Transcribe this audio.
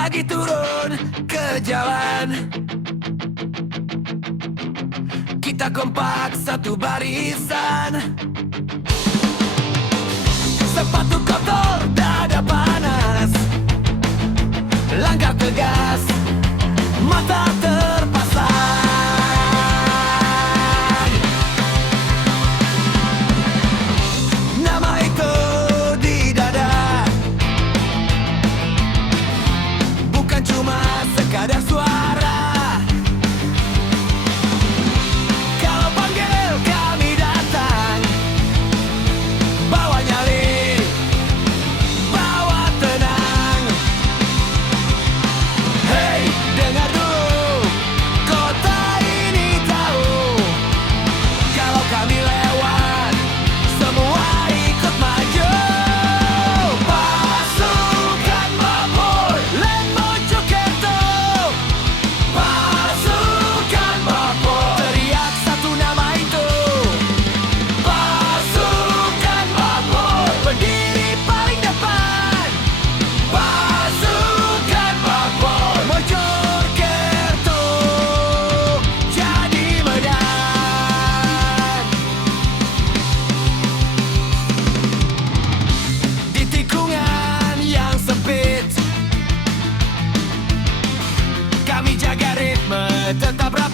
pagi turun ke jalan, kita kompak satu barisan. Sepatu kotor, dada panas, langkah tegas, mata terpasang. Nama itu di dada, bukan cuma sekadar suara. Kalau panggil kami datang, bawa nyali, bawa tenang. Hey, dengar dulu, kota ini tahu, kalau kami lewat, semua ikut maju. Pasukan Mapur, Len Mojokerto. Pasukan Mapur, teriak satu nama itu. Pasukan Mapur, berdiri paling depan. Pasukan Mapur, Mojokerto jadi Medan. Di tikungan yang sempit, kami jaga ritme tetap rapi.